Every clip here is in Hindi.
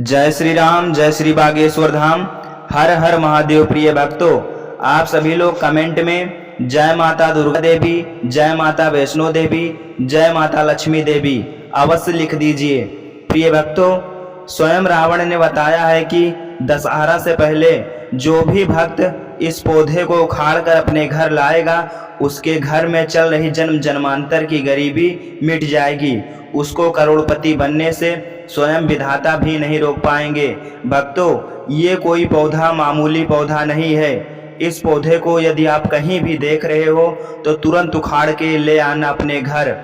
जय श्री राम, जय श्री बागेश्वर धाम। हर हर महादेव। प्रिय भक्तों, आप सभी लोग कमेंट में जय माता दुर्गा देवी, जय माता वैष्णो देवी, जय माता लक्ष्मी देवी अवश्य लिख दीजिए। प्रिय भक्तों, स्वयं रावण ने बताया है कि दशहरा से पहले जो भी भक्त इस पौधे को उखाड़ कर अपने घर लाएगा, उसके घर में चल रही जन्म जन्मांतर की गरीबी मिट जाएगी। उसको करोड़पति बनने से स्वयं विधाता भी नहीं रोक पाएंगे। भक्तों, ये कोई पौधा मामूली पौधा नहीं है। इस पौधे को यदि आप कहीं भी देख रहे हो तो तुरंत उखाड़ के ले आना अपने घर।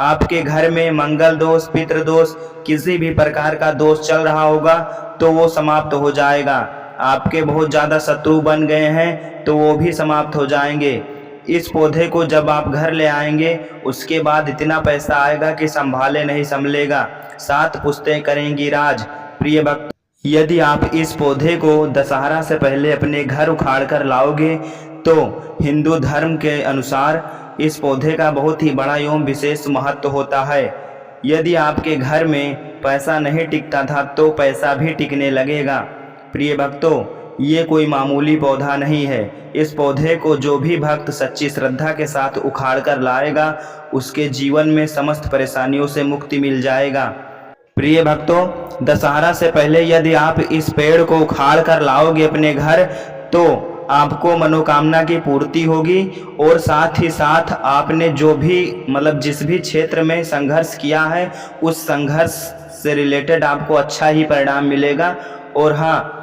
आपके घर में मंगल दोष, पितृ दोष, किसी भी प्रकार का दोष चल रहा होगा तो वो समाप्त हो जाएगा। आपके बहुत ज़्यादा शत्रु बन गए हैं तो वो भी समाप्त हो जाएंगे। इस पौधे को जब आप घर ले आएंगे, उसके बाद इतना पैसा आएगा कि संभाले नहीं संभलेगा। 7 पुश्तें करेंगी राज। प्रिय भक्त, यदि आप इस पौधे को दशहरा से पहले अपने घर उखाड़ कर लाओगे तो हिंदू धर्म के अनुसार इस पौधे का बहुत ही बड़ा एवं विशेष महत्व होता है। यदि आपके घर में पैसा नहीं टिकता था तो पैसा भी टिकने लगेगा। प्रिय भक्तों, ये कोई मामूली पौधा नहीं है। इस पौधे को जो भी भक्त सच्ची श्रद्धा के साथ उखाड़ कर लाएगा, उसके जीवन में समस्त परेशानियों से मुक्ति मिल जाएगा। प्रिय भक्तों, दशहरा से पहले यदि आप इस पेड़ को उखाड़ कर लाओगे अपने घर तो आपको मनोकामना की पूर्ति होगी और साथ ही साथ आपने जो भी जिस भी क्षेत्र में संघर्ष किया है, उस संघर्ष से रिलेटेड आपको अच्छा ही परिणाम मिलेगा। और हाँ,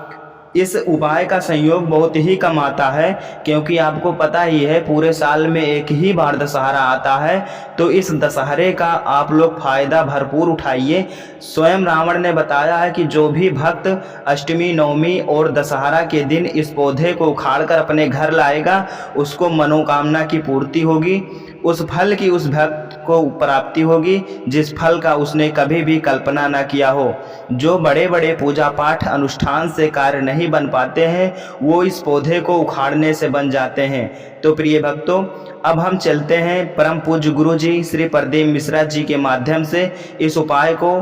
इस उपाय का संयोग बहुत ही कम आता है, क्योंकि आपको पता ही है पूरे साल में एक ही बार दशहरा आता है। तो इस दशहरे का आप लोग फायदा भरपूर उठाइए। स्वयं रावण ने बताया है कि जो भी भक्त अष्टमी, नवमी और दशहरा के दिन इस पौधे को उखाड़ कर अपने घर लाएगा, उसको मनोकामना की पूर्ति होगी। उस फल की उस भक्त को प्राप्ति होगी जिस फल का उसने कभी भी कल्पना न किया हो। जो बड़े बड़े पूजा पाठ अनुष्ठान से कार्य नहीं बन पाते हैं, वो इस पौधे को उखाड़ने से बन जाते हैं। तो प्रिय भक्तों, अब हम चलते हैं परम पूज्य गुरु जी श्री प्रदीप मिश्रा जी के माध्यम से इस उपाय को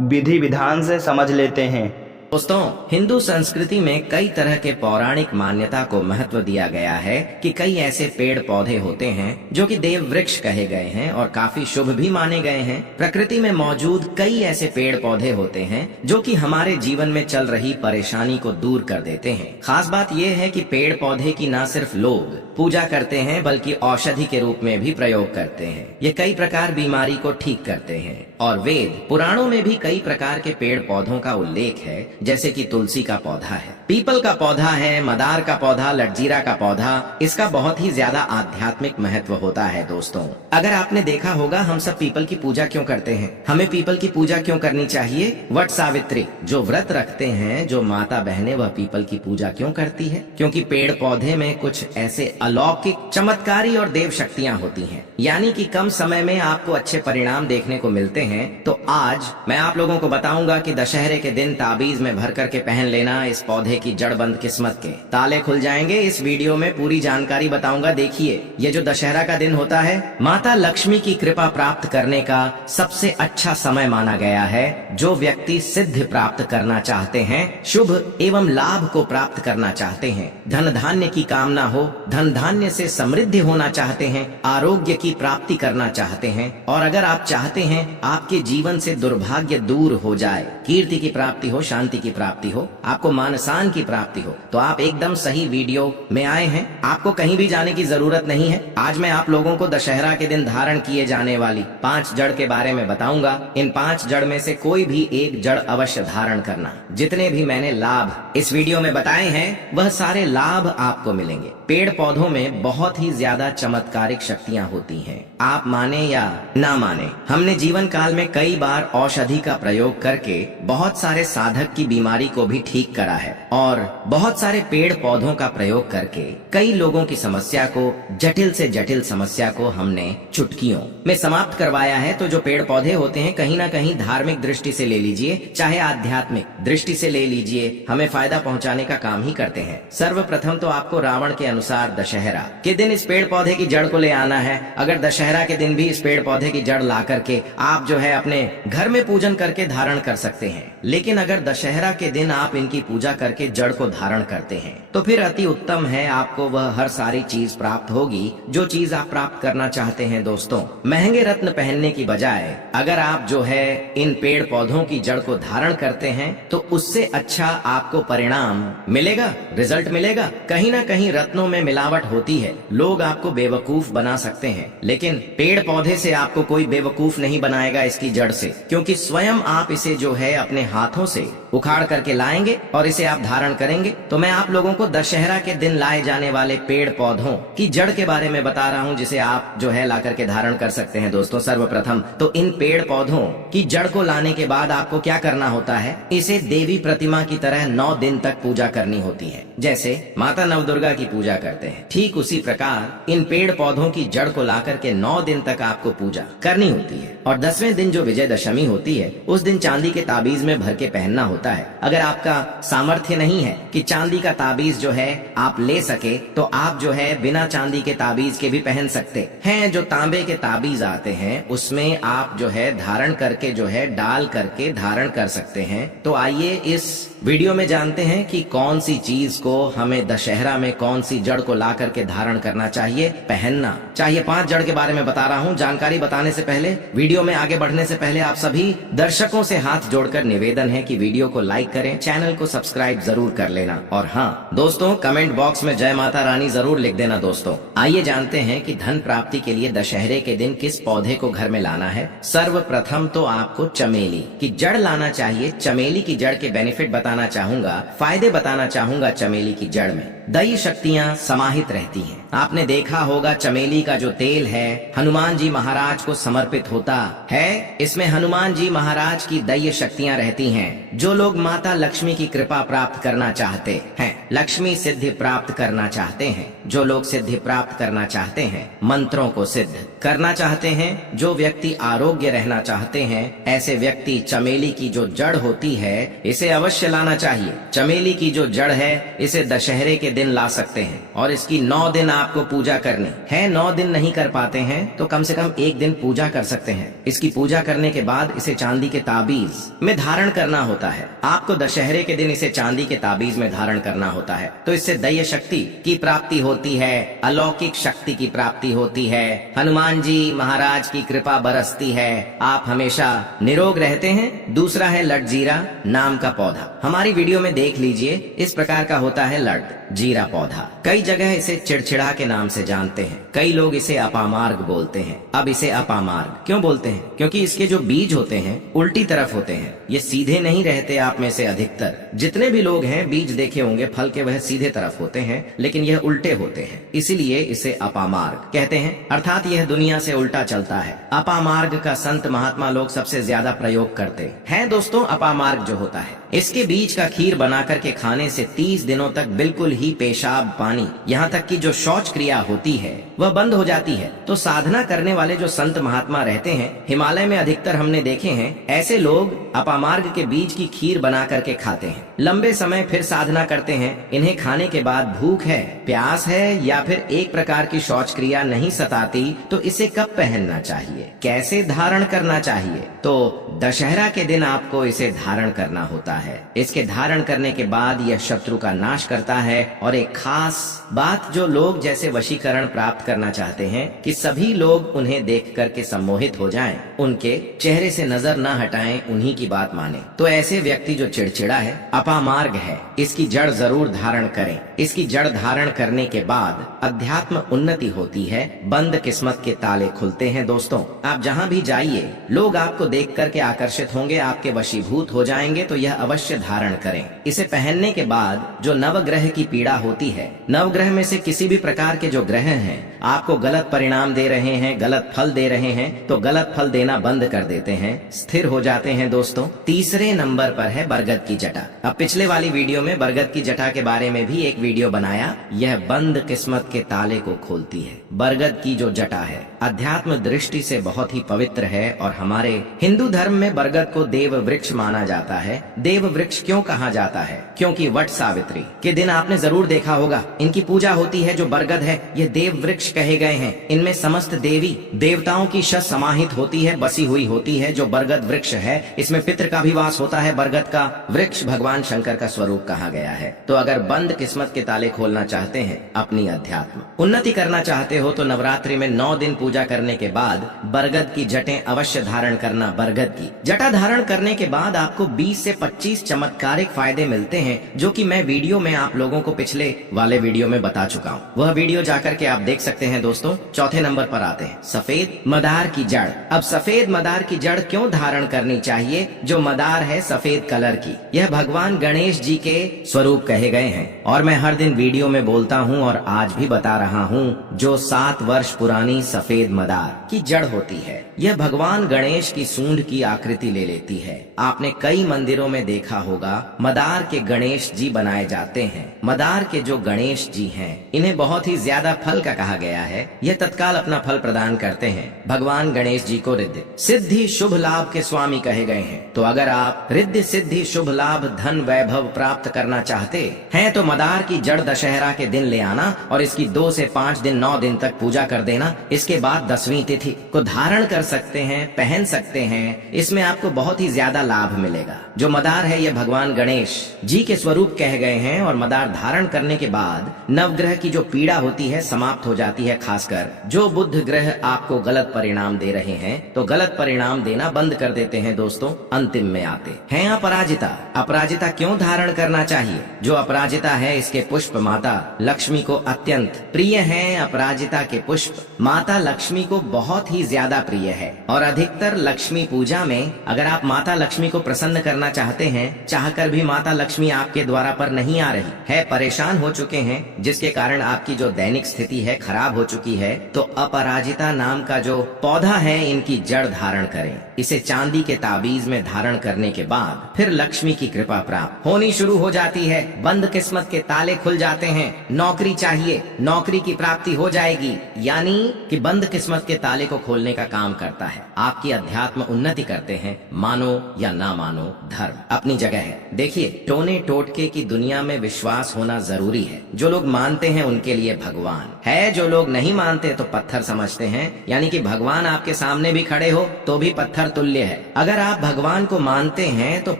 विधि विधान से समझ लेते हैं। दोस्तों, हिंदू संस्कृति में कई तरह के पौराणिक मान्यता को महत्व दिया गया है कि कई ऐसे पेड़ पौधे होते हैं जो कि देव वृक्ष कहे गए हैं और काफी शुभ भी माने गए हैं। प्रकृति में मौजूद कई ऐसे पेड़ पौधे होते हैं जो कि हमारे जीवन में चल रही परेशानी को दूर कर देते हैं। खास बात यह है कि पेड़ पौधे की न सिर्फ लोग पूजा करते हैं बल्कि औषधि के रूप में भी प्रयोग करते हैं। ये कई प्रकार बीमारी को ठीक करते हैं और वेद पुराणों में भी कई प्रकार के पेड़ पौधों का उल्लेख है, जैसे कि तुलसी का पौधा है, पीपल का पौधा है, मदार का पौधा, लटजीरा का पौधा। इसका बहुत ही ज्यादा आध्यात्मिक महत्व होता है। दोस्तों, अगर आपने देखा होगा, हम सब पीपल की पूजा क्यों करते हैं? हमें पीपल की पूजा क्यों करनी चाहिए? वट सावित्री जो व्रत रखते हैं, जो माता बहनें, वह पीपल की पूजा क्यों करती है? क्योंकि पेड़ पौधे में कुछ ऐसे अलौकिक, चमत्कारी और देव शक्तियां होती हैं, यानी कि कम समय में आपको अच्छे परिणाम देखने को मिलते हैं। तो आज मैं आप लोगों को बताऊंगा कि दशहरे के दिन ताबीज में भर करके पहन लेना, इस पौधे की जड़बंद किस्मत के ताले खुल जाएंगे। इस वीडियो में पूरी जानकारी बताऊंगा। देखिए, ये जो दशहरा का दिन होता है, माता लक्ष्मी की कृपा प्राप्त करने का सबसे अच्छा समय माना गया है। जो व्यक्ति सिद्धि प्राप्त करना चाहते हैं, शुभ एवं लाभ को प्राप्त करना चाहते हैं, धन धान्य की कामना हो, धन धान्य से समृद्धि होना चाहते हैं, आरोग्य की प्राप्ति करना चाहते हैं, और अगर आप चाहते हैं आपके जीवन से दुर्भाग्य दूर हो जाए, कीर्ति की प्राप्ति हो, शांति की प्राप्ति हो, आपको मान सम्मान की प्राप्ति हो, तो आप एकदम सही वीडियो में आए हैं। आपको कहीं भी जाने की जरूरत नहीं है। आज मैं आप लोगों को दशहरा के दिन धारण किए जाने वाली 5 जड़ के बारे में बताऊंगा। इन 5 जड़ में से कोई भी एक जड़ अवश्य धारण करना। जितने भी मैंने लाभ इस वीडियो में बताए हैं, वह सारे लाभ आपको मिलेंगे। पेड़ पौधों में बहुत ही ज्यादा चमत्कारिक शक्तियां होती हैं। आप माने या ना माने, हमने जीवन काल में कई बार औषधि का प्रयोग करके बहुत सारे साधक की बीमारी को भी ठीक करा है और बहुत सारे पेड़ पौधों का प्रयोग करके कई लोगों की समस्या को, जटिल से जटिल समस्या को हमने चुटकियों में समाप्त करवाया है। तो जो पेड़ पौधे होते हैं, कहीं ना कहीं धार्मिक दृष्टि से ले लीजिए, चाहे आध्यात्मिक दृष्टि से ले लीजिए, हमें फायदा पहुंचाने का काम ही करते हैं। सर्वप्रथम तो आपको रावण के अनुसार दशहरा के दिन इस पेड़ पौधे की जड़ को ले आना है। अगर दशहरा के दिन भी इस पेड़ पौधे की जड़ ला करके आप जो है अपने घर में पूजन करके धारण कर सकते हैं। लेकिन अगर दशहरा के दिन आप इनकी पूजा करके जड़ को धारण करते हैं तो फिर अति उत्तम है, आपको वह हर सारी चीज प्राप्त होगी जो चीज आप प्राप्त करना चाहते हैं। दोस्तों, महंगे रत्न पहनने की बजाय अगर आप जो है इन पेड़ पौधों की जड़ को धारण करते हैं तो उससे अच्छा आपको परिणाम मिलेगा, रिजल्ट मिलेगा। कहीं ना कहीं रत्नों में मिलावट होती है, लोग आपको बेवकूफ बना सकते हैं, लेकिन पेड़ पौधे से आपको कोई बेवकूफ नहीं बनाएगा इसकी जड़ से, क्योंकि स्वयं आप इसे जो है अपने हाथों से उखाड़ करके लाएंगे और इसे आप धारण करेंगे। तो मैं आप लोगों को दशहरा के दिन लाए जाने वाले पेड़ पौधों की जड़ के बारे में बता रहा हूं, जिसे आप जो है ला करके धारण कर सकते हैं। दोस्तों, सर्वप्रथम तो इन पेड़ पौधों की जड़ को लाने के बाद आपको क्या करना होता है, इसे देवी प्रतिमा की तरह 9 दिन तक पूजा करनी होती है। जैसे माता नवदुर्गा की पूजा करते हैं, ठीक उसी प्रकार इन पेड़ पौधों की जड़ को ला करके 9 दिन तक आपको पूजा करनी होती है। और 10वें दिन जो विजयदशमी होती है, उस दिन चांदी के ताबीज में भर के पहनना होता है। अगर आपका सामर्थ्य नहीं है कि चांदी का ताबीज जो है आप ले सके, तो आप जो है बिना चांदी के ताबीज के भी पहन सकते हैं। जो तांबे के ताबीज आते हैं उसमें आप जो है धारण करके जो है डाल करके धारण कर सकते हैं। तो आइए इस वीडियो में जानते हैं कि कौन सी चीज को हमें दशहरा में कौन सी जड़ को ला करके धारण करना चाहिए, पहनना चाहिए। 5 जड़ के बारे में बता रहा हूं। जानकारी बताने से पहले, वीडियो में आगे बढ़ने से पहले आप सभी दर्शकों से हाथ जोड़कर निवेदन है कि वीडियो को लाइक करें, चैनल को सब्सक्राइब जरूर कर लेना, और हाँ दोस्तों, कमेंट बॉक्स में जय माता रानी जरूर लिख देना। दोस्तों, आइए जानते हैं कि धन प्राप्ति के लिए दशहरे के दिन किस पौधे को घर में लाना है। सर्वप्रथम तो आपको चमेली की जड़ लाना चाहिए। चमेली की जड़ के बेनिफिट बताना चाहूंगा, फायदे बताना चाहूंगा। चमेली की जड़ में दैवी शक्तियां समाहित रहती हैं। आपने देखा होगा चमेली का जो तेल है हनुमान जी महाराज को समर्पित होता है। इसमें हनुमान जी महाराज की दैवी शक्तियां रहती हैं। जो लोग माता लक्ष्मी की कृपा प्राप्त करना चाहते हैं, लक्ष्मी सिद्धि प्राप्त करना चाहते हैं, जो लोग सिद्धि प्राप्त करना चाहते हैं, मंत्रों को सिद्ध करना चाहते हैं, जो व्यक्ति आरोग्य रहना चाहते हैं, ऐसे व्यक्ति चमेली की जो जड़ होती है इसे अवश्य लाना चाहिए। चमेली की जो जड़ है इसे दशहरे के दिन ला सकते हैं और इसकी 9 दिन आपको पूजा करनी है। 9 दिन नहीं कर पाते हैं तो कम से कम 1 दिन पूजा कर सकते हैं। इसकी पूजा करने के बाद इसे चांदी के ताबीज में धारण करना होता है। आपको दशहरे के दिन इसे चांदी के ताबीज में धारण करना होता है। तो इससे दैवी शक्ति की प्राप्ति होती है, अलौकिक शक्ति की प्राप्ति होती है, हनुमान जी महाराज की कृपा बरसती है, आप हमेशा निरोग रहते हैं। दूसरा है लटजीरा नाम का पौधा। हमारी वीडियो में देख लीजिए, इस प्रकार का होता है लट जीरा पौधा। कई जगह इसे चिड़चिड़ा के नाम से जानते हैं। कई लोग इसे अपामार्ग बोलते हैं। अब इसे अपामार्ग क्यों बोलते हैं? क्योंकि इसके जो बीज होते हैं उल्टी तरफ होते हैं, ये सीधे नहीं रहते। आप में से अधिकतर जितने भी लोग हैं बीज देखे होंगे फल के, वह सीधे तरफ होते हैं, लेकिन यह उल्टे होते हैं, इसीलिए इसे अपामार्ग कहते हैं। अर्थात यह दुनिया से उल्टा चलता है। अपामार्ग का संत महात्मा लोग सबसे ज्यादा प्रयोग करते हैं। दोस्तों, अपामार्ग जो होता है इसके बीज का खीर बना करके खाने से 30 दिनों तक बिल्कुल ही पेशाब, पानी, यहाँ तक कि जो शौच क्रिया होती है वह बंद हो जाती है। तो साधना करने वाले जो संत महात्मा रहते हैं, हिमालय में अधिकतर हमने देखे हैं, ऐसे लोग अपामार्ग के बीज की खीर बना करके खाते हैं। लंबे समय फिर साधना करते हैं। इन्हें खाने के बाद भूख है, प्यास है या फिर एक प्रकार की शौच क्रिया नहीं सताती, तो इसे कब पहनना चाहिए, कैसे धारण करना चाहिए? तो दशहरा के दिन आपको इसे धारण करना होता है। इसके धारण करने के बाद यह शत्रु का नाश करता है। और एक खास बात, जो लोग जैसे वशीकरण प्राप्त करना चाहते हैं कि सभी लोग उन्हें देख करके सम्मोहित हो जाएं, उनके चेहरे से नजर न हटाएं, उन्हीं की बात माने, तो ऐसे व्यक्ति जो चिड़चिड़ा है, अपामार्ग है, इसकी जड़ जरूर धारण करें। इसकी जड़ धारण करने के बाद अध्यात्म उन्नति होती है, बंद किस्मत के ताले खुलते हैं। दोस्तों, आप जहाँ भी जाइए लोग आपको देख करके आकर्षित होंगे, आपके वशीभूत हो जाएंगे। तो यह अवश्य धारण करें। इसे पहनने के बाद जो नवग्रह की पीड़ा होती है, नवग्रह में से किसी भी प्रकार के जो ग्रह हैं आपको गलत परिणाम दे रहे हैं, गलत फल दे रहे हैं, तो गलत फल देना बंद कर देते हैं, स्थिर हो जाते हैं। दोस्तों, तीसरे नंबर पर है बरगद की जटा। अब पिछले वाली वीडियो में बरगद की जटा के बारे में भी एक वीडियो बनाया। यह बंद किस्मत के ताले को खोलती है। बरगद की जो जटा है अध्यात्म दृष्टि से बहुत ही पवित्र है और हमारे हिंदू धर्म में बरगद को देव वृक्ष माना जाता है। देव वृक्ष क्यों कहा जाता है? क्योंकि वट सावित्री के दिन आपने जरूर देखा होगा इनकी पूजा होती है। जो बरगद है ये देव वृक्ष कहे गए हैं। इनमें समस्त देवी देवताओं की शस समाहित होती है, बसी हुई होती है। जो बरगद वृक्ष है इसमें पितृ का भी वास होता है। बरगद का वृक्ष भगवान शंकर का स्वरूप कहा गया है। तो अगर बंद किस्मत के ताले खोलना चाहते हैं, अपनी अध्यात्म उन्नति करना चाहते हो, तो नवरात्रि में 9 दिन पूजा करने के बाद बरगद की जटें अवश्य धारण करना। बरगद की जटा धारण करने के बाद आपको 20 से 25 चमत्कारिक फायदे मिलते हैं, जो कि मैं वीडियो में आप लोगों को पिछले वाले वीडियो में बता चुका हूँ। वह वीडियो जाकर के आप देख सकते हैं। दोस्तों, चौथे नंबर पर आते हैं सफेद मदार की जड़। अब सफेद मदार की जड़ क्यों धारण करनी चाहिए? जो मदार है सफेद कलर की, यह भगवान गणेश जी के स्वरूप कहे गए हैं। और मैं हर दिन वीडियो में बोलता हूँ और आज भी बता रहा हूँ, जो 7 वर्ष पुरानी सफेद मदार की जड़ होती है, यह भगवान गणेश की सूंड की आकृति ले लेती है। आपने कई मंदिरों में देखा होगा मदार के गणेश जी बनाए जाते हैं। मदार के जो गणेश जी हैं, इन्हें बहुत ही ज्यादा फल का कहा गया है। यह तत्काल अपना फल प्रदान करते हैं। भगवान गणेश जी को रिद्धि सिद्धि शुभ लाभ के स्वामी कहे गए हैं। तो अगर आप रिद्धि सिद्धि शुभ लाभ धन वैभव प्राप्त करना चाहते हैं, तो मदार की जड़ दशहरा के दिन ले आना और इसकी 2 से 5 दिन 9 दिन तक पूजा कर देना। इसके बाद 10वीं तिथि को धारण कर सकते हैं, पहन सकते हैं। इसमें आपको बहुत ही ज्यादा लाभ मिलेगा। जो मदार है यह भगवान गणेश जी के स्वरूप कह गए हैं। और मदार धारण करने के बाद नवग्रह की जो पीड़ा होती है समाप्त हो जाती है। खासकर जो बुध ग्रह आपको गलत परिणाम दे रहे हैं, तो गलत परिणाम देना बंद कर देते हैं। दोस्तों, अंतिम में आते हैं अपराजिता। अपराजिता क्यों धारण करना चाहिए? जो अपराजिता है इसके पुष्प माता लक्ष्मी को अत्यंत प्रिय हैं। अपराजिता के पुष्प माता लक्ष्मी को बहुत ही ज्यादा प्रिय है। और अधिकतर लक्ष्मी पूजा में अगर आप माता लक्ष्मी को प्रसन्न करना चाहते हैं, चाहकर भी माता लक्ष्मी आपके द्वारा पर नहीं आ रही है, परेशान हो चुके हैं, जिसके कारण आपकी जो दैनिक स्थिति है खराब हो चुकी है, तो अपराजिता नाम का जो पौधा है इनकी जड़ धारण करें। इसे चांदी के ताबीज में धारण करने के बाद फिर लक्ष्मी की कृपा प्राप्त होनी शुरू हो जाती है। बंद किस्मत के ताले खुल जाते हैं। नौकरी चाहिए, नौकरी की प्राप्ति हो जाएगी। यानी कि बंद किस्मत के ताले को खोलने का काम करता है। आपकी अध्यात्म उन्नति करते हैं। मानो या ना मानो, धर्म अपनी जगह है। देखिए, टोने टोटके की दुनिया में विश्वास होना जरूरी है। जो लोग मानते हैं उनके लिए भगवान है, जो लोग नहीं मानते तो पत्थर समझते हैं। यानी कि भगवान आपके सामने भी खड़े हो तो भी पत्थर तुल्य है। अगर आप भगवान को मानते हैं तो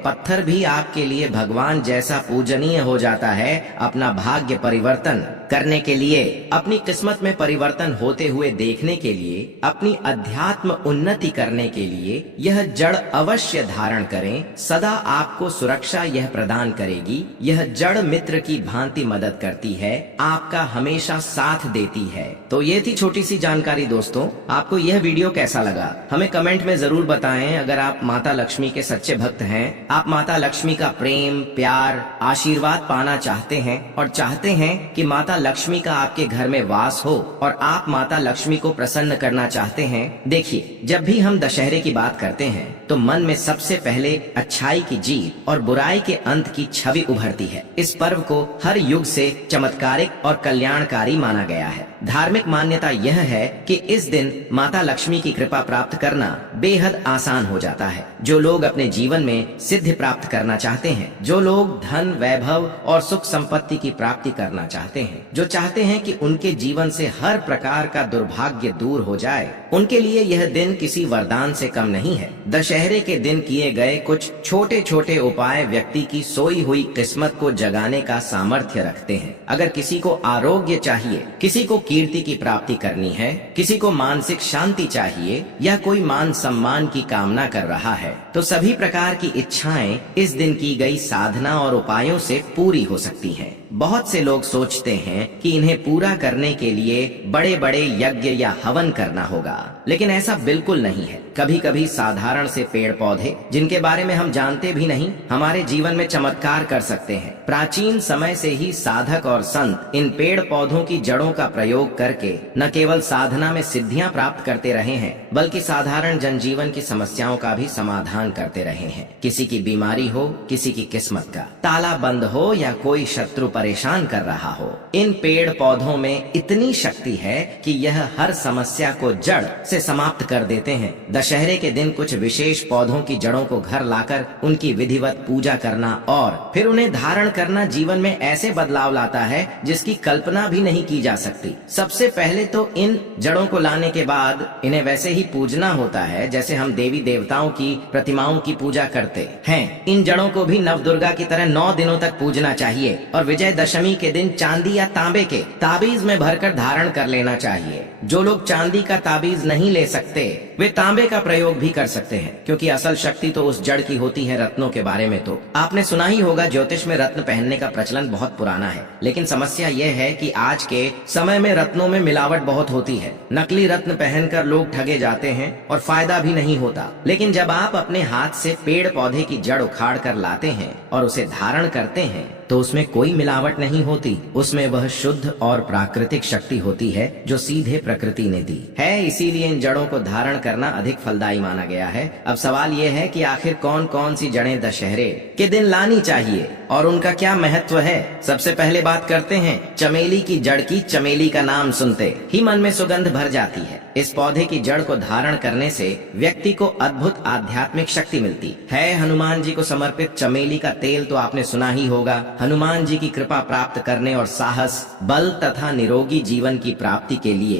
पत्थर भी आपके लिए भगवान जैसा पूजनीय हो जाता है। अपना भाग्य परिवर्तन करने के लिए, अपनी किस्मत में परिवर्तन होते हुए देखने के लिए, अपनी अध्यात्म उन्नति करने के लिए यह जड़ अवश्य धारण करें। सदा आपको सुरक्षा यह प्रदान करेगी। यह जड़ मित्र की भांति मदद करती है, आपका हमेशा साथ देती है। तो ये थी छोटी सी जानकारी। दोस्तों, आपको यह वीडियो कैसा लगा हमें कमेंट में जरूर बताएं। अगर आप माता लक्ष्मी के सच्चे भक्त हैं, आप माता लक्ष्मी का प्रेम प्यार आशीर्वाद पाना चाहते हैं और चाहते हैं कि माता लक्ष्मी का आपके घर में वास हो और आप माता लक्ष्मी को प्रसन्न करना चाहते हैं। देखिए, जब भी हम दशहरे की बात करते हैं तो मन में सबसे पहले अच्छाई की जीत और बुराई के अंत की छवि उभरती है। इस पर्व को हर युग से चमत्कारिक और कल्याणकारी माना गया है। धार्मिक मान्यता यह है कि इस दिन माता लक्ष्मी की कृपा प्राप्त करना बेहद आसान हो जाता है। जो लोग अपने जीवन में सिद्धि प्राप्त करना चाहते हैं, जो लोग धन वैभव और सुख संपत्ति की प्राप्ति करना चाहते हैं, जो चाहते हैं कि उनके जीवन से हर प्रकार का दुर्भाग्य दूर हो जाए, उनके लिए यह दिन किसी वरदान से कम नहीं है। दशहरे के दिन किए गए कुछ छोटे छोटे उपाय व्यक्ति की सोई हुई किस्मत को जगाने का सामर्थ्य रखते हैं। अगर किसी को आरोग्य चाहिए, किसी को कीर्ति की प्राप्ति करनी है, किसी को मानसिक शांति चाहिए या कोई मान सम्मान की कामना कर रहा है, तो सभी प्रकार की इच्छाएं इस दिन की गई साधना और उपायों से पूरी हो सकती हैं। बहुत से लोग सोचते हैं कि इन्हें पूरा करने के लिए बड़े बड़े यज्ञ या हवन करना होगा, लेकिन ऐसा बिल्कुल नहीं है। कभी कभी साधारण से पेड़ पौधे जिनके बारे में हम जानते भी नहीं, हमारे जीवन में चमत्कार कर सकते हैं। प्राचीन समय से ही साधक और संत इन पेड़ पौधों की जड़ों का प्रयोग करके न केवल साधना में सिद्धियां प्राप्त करते रहे हैं, बल्कि साधारण जनजीवन की समस्याओं का भी समाधान करते रहे हैं। किसी की बीमारी हो, किसी की किस्मत का ताला बंद हो या कोई शत्रु परेशान कर रहा हो, इन पेड़ पौधों में इतनी शक्ति है कि यह हर समस्या को जड़ से समाप्त कर देते हैं। दशहरे के दिन कुछ विशेष पौधों की जड़ों को घर लाकर उनकी विधिवत पूजा करना और फिर उन्हें धारण करना जीवन में ऐसे बदलाव लाता है जिसकी कल्पना भी नहीं की जा सकती। सबसे पहले तो इन जड़ों को लाने के बाद इन्हें वैसे ही पूजना होता है जैसे हम देवी देवताओं की प्रतिमाओं की पूजा करते हैं। इन जड़ों को भी नवदुर्गा की तरह 9 दिनों तक पूजना चाहिए और विजयदशमी के दिन चांदी या तांबे के ताबीज में भरकर धारण कर लेना चाहिए। जो लोग चांदी का ताबीज नहीं ले सकते वे तांबे का प्रयोग भी कर सकते हैं, क्योंकि असल शक्ति तो उस जड़ की होती है। रत्नों के बारे में तो आपने सुना ही होगा, ज्योतिष में रत्न पहनने का प्रचलन बहुत पुराना है, लेकिन समस्या यह है कि आज के समय में रत्नों में मिलावट बहुत होती है। नकली रत्न पहनकर लोग ठगे जाते हैं और फायदा भी नहीं होता। लेकिन जब आप अपने हाथ से पेड़ पौधे की जड़ उखाड़ कर लाते हैं और उसे धारण करते हैं तो उसमें कोई मिलावट नहीं होती। उसमें वह शुद्ध और प्राकृतिक शक्ति होती है जो सीधे प्रकृति ने दी है। इसीलिए इन जड़ों को धारण करना अधिक फलदायी माना गया है। अब सवाल यह है कि आखिर कौन कौन सी जड़ें दशहरे के दिन लानी चाहिए और उनका क्या महत्व है। सबसे पहले बात करते हैं चमेली की जड़ की। चमेली का नाम सुनते ही मन में सुगंध भर जाती है। इस पौधे की जड़ को धारण करने से व्यक्ति को अद्भुत आध्यात्मिक शक्ति मिलती है। हनुमान जी को समर्पित चमेली का तेल तो आपने सुना ही होगा। हनुमान जी की कृपा प्राप्त करने और साहस, बल तथा निरोगी जीवन की प्राप्ति के लिए